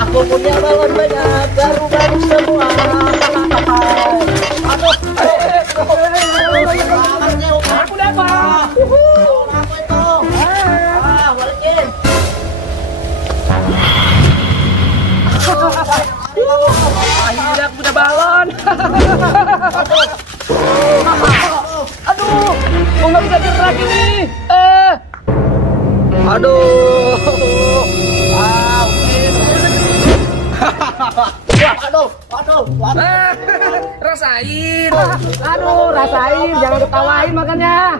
Aku punya balon banyak, baru-baru semua. Aduh, aku dapat. Apa itu? Balikin. Akhirnya aku punya balon. Aduh, kok nggak bisa gerak ini? Aduh. Aduh. Rasain. Aduh, rasain, jangan ketawain makanya.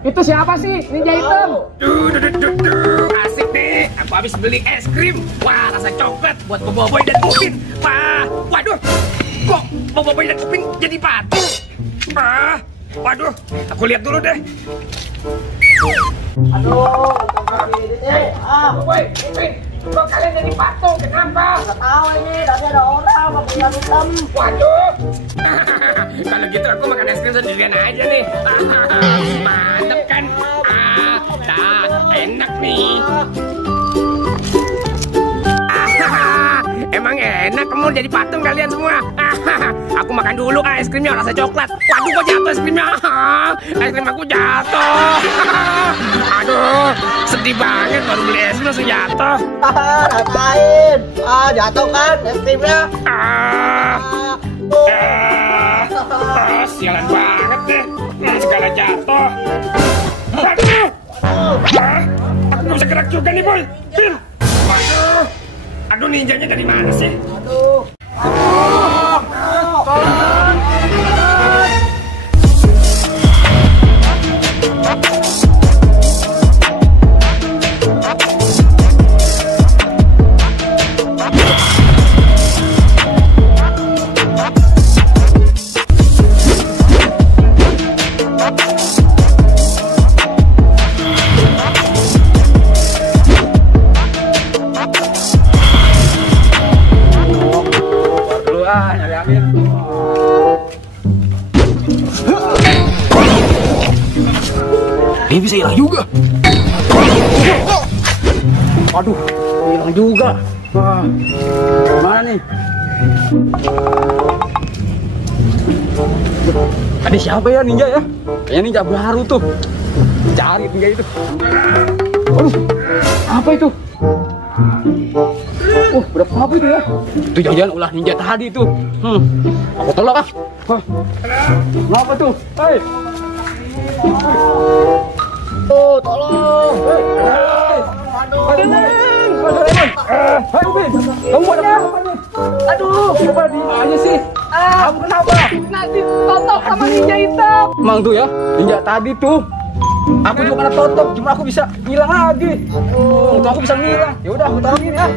Itu siapa sih? Ninja hitam. Asik nih. Aku habis beli es krim. Wah, rasa coklat buat Boboiboy dan Upin. Wah, waduh. Kok Boboiboy dan Upin jadi patung? Waduh. Aku lihat dulu deh. Aduh, Boboiboy, Upin. Kok kalian jadi patung? Kenapa? nggak tahu ini, tadi ada orang pakai hitam. Waduh. Kalau gitu aku makan es krim sendirian aja nih. Mantap kan? Enak nih. Emang enak kamu jadi patung kalian semua. Aku makan dulu es krimnya rasa coklat. Waduh, kok jatuh es krimnya? Es krim aku jatuh. Aduh, sedih banget baru beli es krim langsung jatuh. Rasain. Jatuh kan es krimnya. Sialan banget deh. Segala jatuh. Aduh. Aku nggak bisa gerak juga nih, Boy. Pin. Aduh, ninjanya dari mana sih? Aduh. Nyari angin. Ini bisa hilang juga. Aduh, hilang juga. Wah, mana nih? Ada siapa ya ninja ya? Kayaknya ninja baru tuh. Cari ninja itu. Aduh, apa itu? Berapa apa itu ya? Itu jangan ulah ninja tadi tuh. Aku tolak ah. Kenapa tuh? Hei. Oh, tolong. Aduh. Hai Upin, kamu ada apa nih? Aduh, coba di aja sih. Kamu kenapa? Nanti totok sama ninja hitam. Emang tuh ya, ninja tadi tuh. Aku juga kena totok, cuma aku bisa ngilang lagi. Untuk aku bisa ngilang. Ya udah, aku tolongin ya.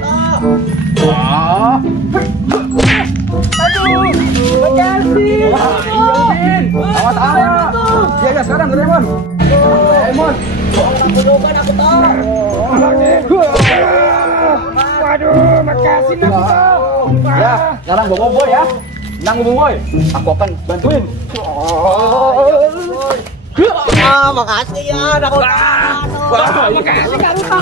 Aduh, makasih. Iya Upin, sama-sama. Iya sekarang Doraemon. Doraemon. Aku juga aku tahu. Waduh, makasih Naruto. Ya, sekarang Boboiboy ya. Tenang Boboiboy, aku akan bantuin. Makasih ya, Naruto. Makasih Naruto.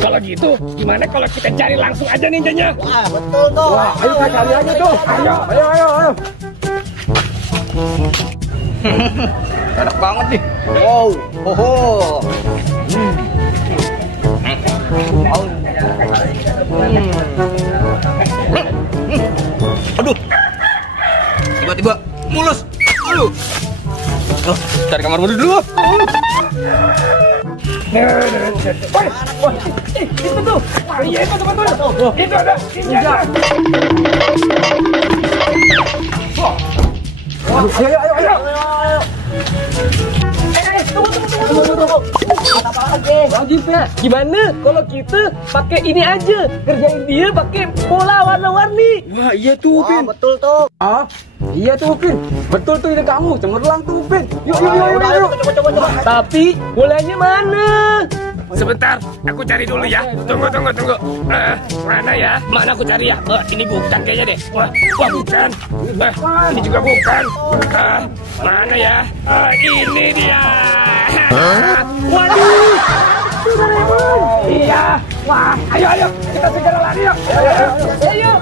Kalau gitu, gimana kalau kita cari langsung aja ninjanya? Wah, betul tuh. Wah, ayo kita cari aja tuh. Ayo. Enak banget nih. Wow, Aduh, tiba-tiba mulus. Aduh, cari kamar mandi dulu. Itu tuh. Iya, itu betul. Itu ada. Ayo. Tunggu. Apa lagi? Wajib ya. Gimana kalau kita pakai ini aja, kerjain dia pakai bola warna-warni? Wah, iya tuh, Upin. Betul tuh. Iya tuh Upin, betul tuh ide kamu, cemerlang tuh Upin. Yuk. Coba. Tapi bolanya mana? sebentar, aku cari dulu ya. Tunggu. Mana ya? Mana aku cari ya? Ini bukan kayaknya deh. Wah, bukan. Ini juga bukan. Mana ya? Ini dia. Waduh, iya. Wah, ayo, kita segera lari yuk. Ayo.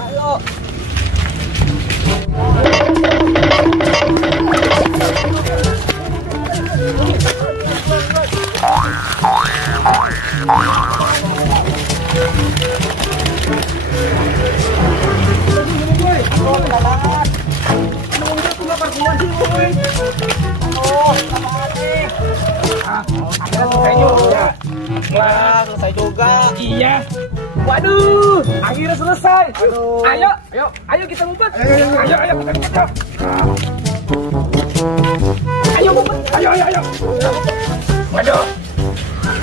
Selesai juga. Iya. Waduh, akhirnya selesai. Ayo kita ngumpet. Ayo kita ngumpet. Ayo ngumpet. Ayo. Waduh.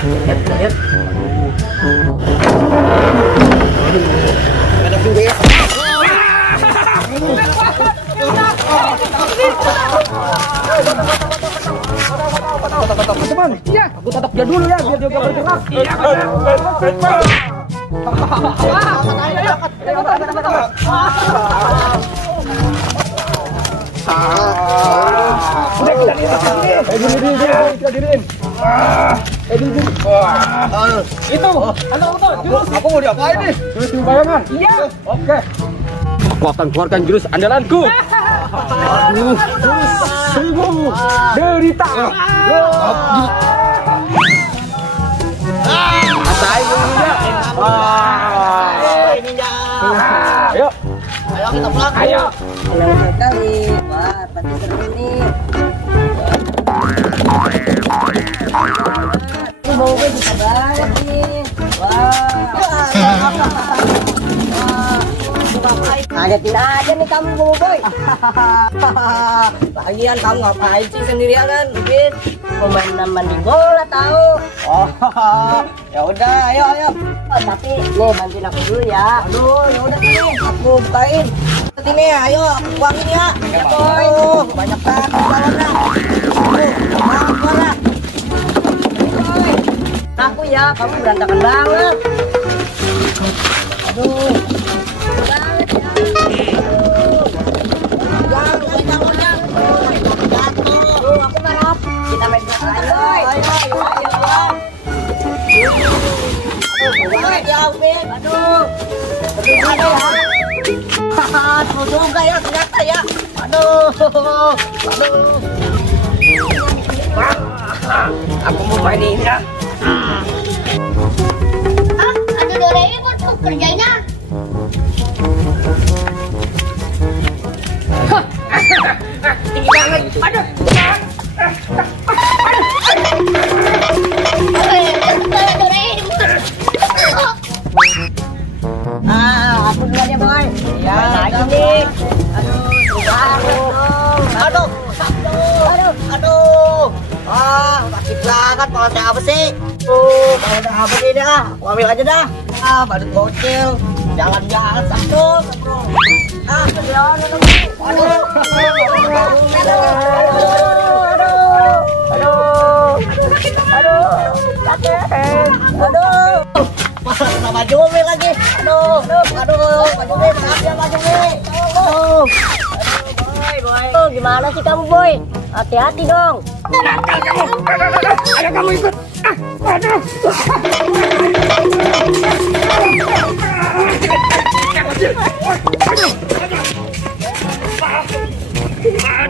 Lihat. Ada juga ya. Teman, iya, aku totok dia dulu ya, biar dia gak bergerak. Iya, benar. Kita diriin. Itu, jurus. Aku mau diapain nih? Jurus bayangan. Iya. Oke. Aku akan keluarkan jurus andalanku. Jurus seribu derita. Rasain ninja. Ayo. Ayo kita pulang. Ayo. Sekali. Wah, pasti seru nih. Ini mau gue bisa banget nih. Ngagetin aja nih kamu boy. Lagian kamu ngapain sih sendirian kan? Mungkin pemain mandi bola tahu. Oh, ya udah, ayo. Oh, tapi nih bantuin aku dulu ya. Aduh, ya udah nih, aku bukain. Sini ayo, uangin ya. Ya boy. Banyak banget lawannya. Aku ya, kamu berantakan banget. Aduh. Banget ya. Jatuh. Aku marah. Kita main bola ayo. Banget ya, Upin. Aduh. Aduh ya. Seru juga ya ternyata ya. Aduh. Aku mau mainin ya. Ada Doraemon tuh kerjanya. Tinggi banget. Aduh. Aku duluan ya boy. Ya, lagi nih. Aduh. Sakit banget kalau saya apa sih? Kalau udah apa ini dah, aku ambil aja dah. Badut bocil. Jalan-jalan sakit, bro. Jalan. Aduh. Malah Pak Jumi lagi. Aduh, Pak Jumi, maaf ya Pak Jumi. Boy. Gimana sih kamu, Boy? Hati-hati dong. Nakal kamu. Ayo kamu ikut. Aduh.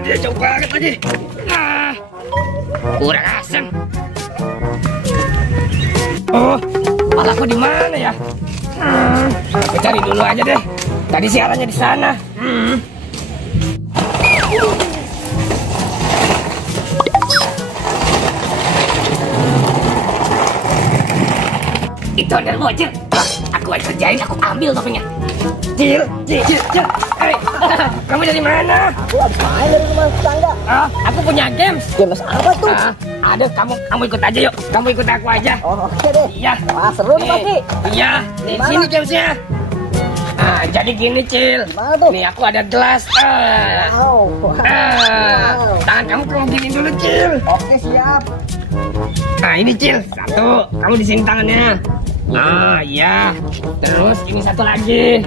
Dia jauh banget lagi. Kurang asem. Oh, palaku di mana ya? Aku cari dulu aja deh. Tadi siarannya di sana. Itu ondel bocil. Aku akan kerjain, aku ambil topinya. Cil. Hey, kamu dari mana? Aku habis main dari rumah tetangga. Aku punya games. Games apa tuh? Aduh, kamu ikut aja yuk. Kamu ikut aku aja. Oh, oke deh. Iya. Wah, seru nih pasti. Iya, di Gimana? sini gamesnya. Jadi gini, Cil. Gimana tuh? Nih aku ada gelas. Wow. Tangan kamu gini dulu, Cil. Oke, siap. Nah ini Cil, satu. Kamu di sini tangannya. Nah iya. Terus ini satu lagi.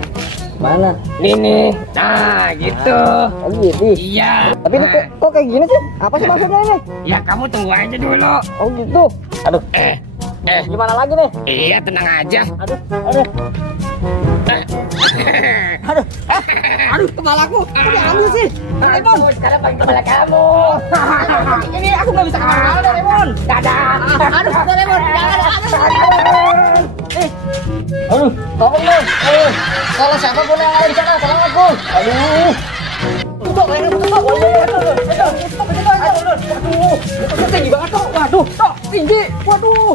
Mana? Ini. Nah gitu. Oh gitu. Iya. Tapi ini kok kayak gini sih? Apa sih maksudnya ini? Ya kamu tunggu aja dulu. Oh gitu. Aduh. Gimana lagi nih? Iya tenang aja. Aduh. Aduh, kepalaku. Kok diambil sih? Doraemon. Sekarang pakai kepala kamu. Ini aku nggak bisa kemana, Doraemon. Dadah. Aduh, Doraemon. Jangan. Aduh, tolong dong. Kalau siapa pun yang ada di sana, tolong aku. Aduh. Tutup, tinggi banget, waduh, tinggi, waduh,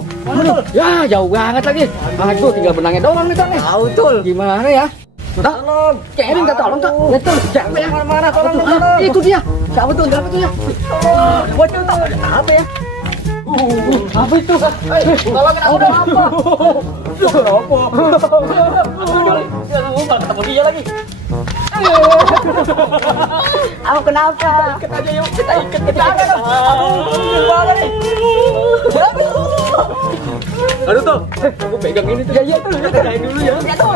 Ya jauh banget lagi. Aduh tinggal benangnya doang nih Tok nih. tahu tul. Gimana ya? Tolong, Kevin minta tolong Tok. Ya Tok, siapa ya? Mana, tolong. Itu dia. Siapa tuh? Siapa tuh ya? Bocil Tok. Apa ya? Apa itu? Tolongin aku dong, apa? Kenapa? Malah ketemu dia lagi. Aku kenapa? Ikat aja yuk, kita ikat. Gimana nih? Aduh Tok, aku pegang ini tuh. Ya tuh, kita jahit dulu ya. Ya tuh.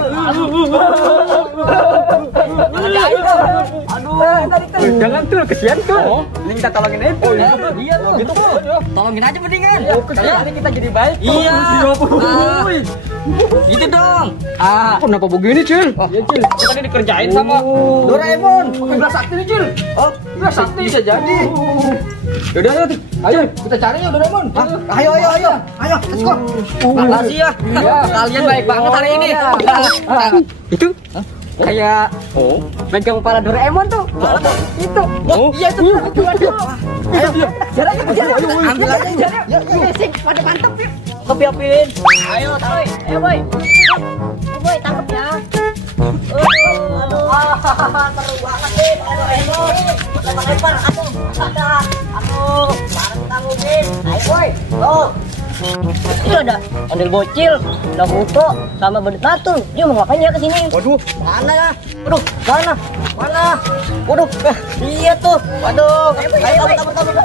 Aduh, tadi tuh. Jangan tuh, kesian tuh. Ini kita tolongin aja. Oh iya tuh. Gitu tuh. Tolongin aja mendingan. Oh kesian kita jadi baik. Iya. Wih. Gitu dong. Kenapa begini Cil? Iya Cil, kita tadi dikerjain sama Doraemon. Belas sakti nih Cil. Oh, belas sakti bisa jadi. Yaudah, ayo kita cari ya Doraemon. Ayo, let's go. Makasih ya. Kalian baik banget hari ini. Itu? Kayak megang kepala Doraemon tuh. Itu. Oh, Iya itu. Ayo, Jalan. Ambil aja. Yuk, sik. Pada mantep yuk. Kepiapin. Ayo, boy. Boy, tangkep ya. Aduh, seru banget nih Doraemon. Lempar. Aduh, bareng kamu Bin. Ayo boy. Tuh. Itu ada ondel bocil, Naruto, sama Badut Natul. Dia mau ngapain ya kesini? Waduh, mana ya? Mana? Waduh, iya tuh. Waduh, ayo kabur.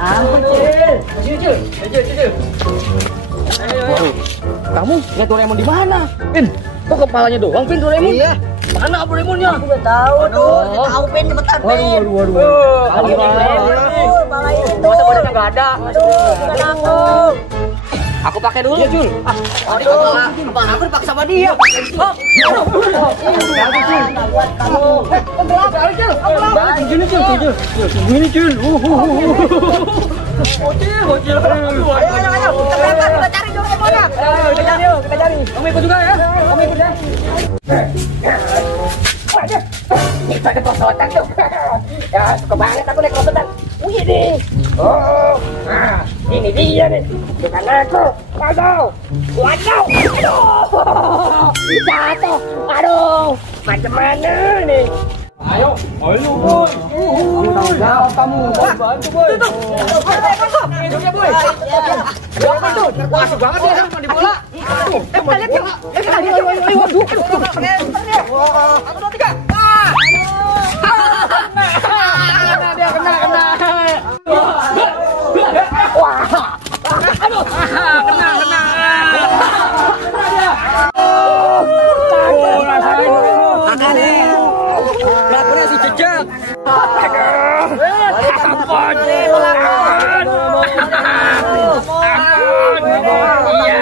Ampun, Cil. kamu lihat Doraemon di mana? Pin, kok kepalanya doang Pin Doraemon? Iya. Mana Doraemonnya? Aku udah tahu tuh. Tahu Pin cepetan Pin. Waduh. Malah ini tuh. Masa boneka nggak ada? Bukan aku. Aku pakai dulu. Iya, Jul. Aduh, kepala aku dipaksa sama dia. Buat kamu. Gini, Jul. Gini, Jul. Bocil. Ayo. Kita cari Doraemon. Kita cari. Kamu ikut juga ya? Kamu ikut ya? Itu ada perosotan tuh. Ya suka banget aku naik perosotan. Wih deh. Oh, nah ini dia nih. Bukan aku. Waduh. Aduh. Jatuh. Aduh. Macam mana nih? Ayo, boy. Kamu tahu jawab kamu. Bantu, boy. Hidupnya, boy. Berapa tuh? Wah, asik banget ya sama di bola. Kita lihat yuk. Ayo. Waduh. Satu, dua, tiga. Dia kena. Wah. Aduh. Kena. Lapornya si jejak. Ampun. Iya.